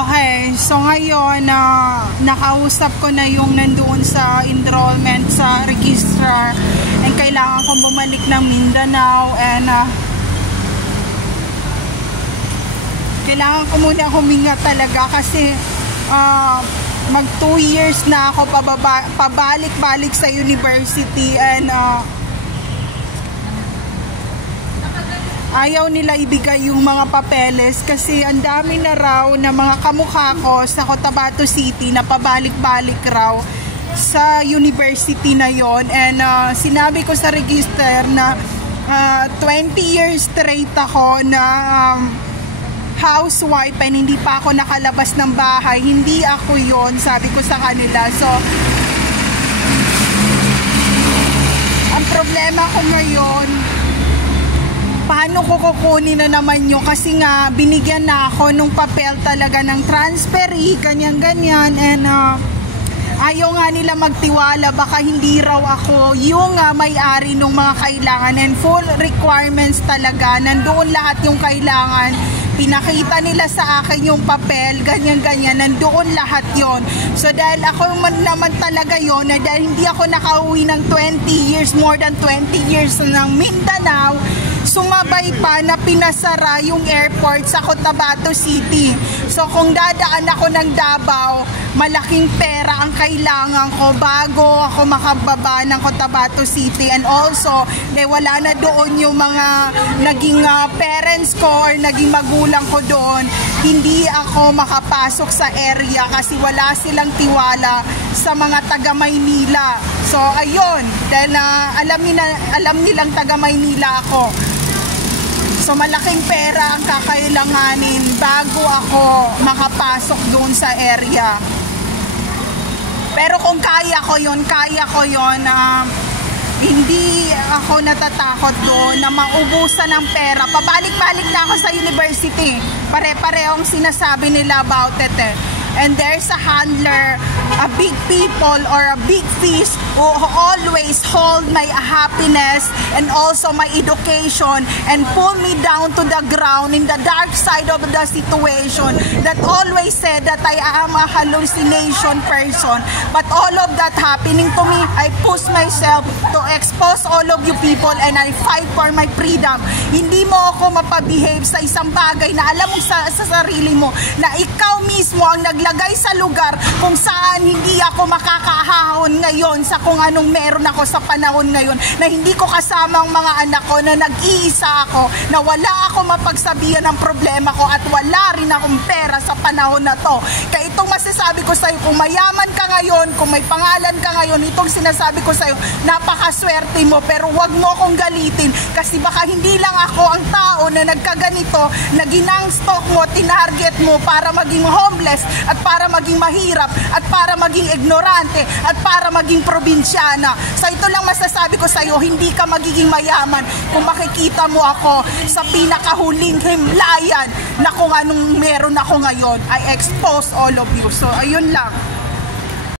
Okay, so ngayon nakausap ko na yung nandoon sa enrollment sa registrar and kailangan kong bumalik ng Mindanao and kailangan ko muna huminga talaga kasi mag 2 years na ako pabalik-balik sa university and ayaw nila ibigay yung mga papeles kasi ang dami na raw na mga kamukha ko sa Cotabato City na pabalik-balik raw sa university na yon. And sinabi ko sa register na 20 years straight ako na housewife and hindi pa ako nakalabas ng bahay. Hindi ako yon, sabi ko sa kanila. So ang problema ko ngayon, paano ko kukunin na naman yun? Kasi nga, binigyan na ako nung papel talaga ng transferee, ganyan-ganyan. And ayaw nga nila magtiwala, baka hindi raw ako yung may-ari ng mga kailangan. And full requirements talaga, nandoon lahat yung kailangan. Pinakita nila sa akin yung papel, ganyan-ganyan, nandoon lahat yon. So dahil ako naman talaga yon, na dahil hindi ako nakauwi ng 20 years, more than 20 years ng Mindanao, sumabay pa na pinasara yung airport sa Cotabato City. So kung dadaan ako ng Davao, malaking pera ang kailangan ko bago ako makababa ng Cotabato City. And also, wala na doon yung mga naging parents ko or naging magulang ko doon. Hindi ako makapasok sa area kasi wala silang tiwala sa mga taga Maynila. So ayun, dahil alam nilang taga Maynila ako. So malaking pera ang kakailanganin bago ako makapasok doon sa area. Pero kung kaya ko yon, hindi ako natatakot doon na maubusan ng pera. Pabalik-balik na ako sa university. Pare-parehong sinasabi nila about it And there's a handler, a big people or a big fish who always hold my happiness and also my education and pull me down to the ground in the dark side of the situation, that always said that I am a hallucination person. But all of that happening to me, I push myself to expose all of you people and I fight for my freedom. Hindi mo ako mapabehave sa isang bagay na alam mo sa sarili mo na ikaw mismo ang naglagay sa lugar kung saan hindi ako makakahahon ngayon sa kung anong meron ako sa panahon ngayon, na hindi ko kasama ang mga anak ko, na nag-iisa ako, na wala ako mapagsabihan ng problema ko at wala rin akong pera sa panahon na to. Kaya itong masasabi ko sa'yo, kung mayaman ka ngayon, kung may pangalan ka ngayon, itong sinasabi ko sa'yo, napakaswerte mo, pero wag mo akong galitin kasi baka hindi lang ako ang tao na nagkaganito, na ginang-stalk mo, tinarget mo para maging homeless at para maging mahirap at para maging ignorante at para maging probinsyana. So ito lang masasabi ko sa iyo, hindi ka magiging mayaman kung makikita mo ako sa pinakahuling himlayan na kung anong meron ako ngayon. I expose all of you. So ayun lang.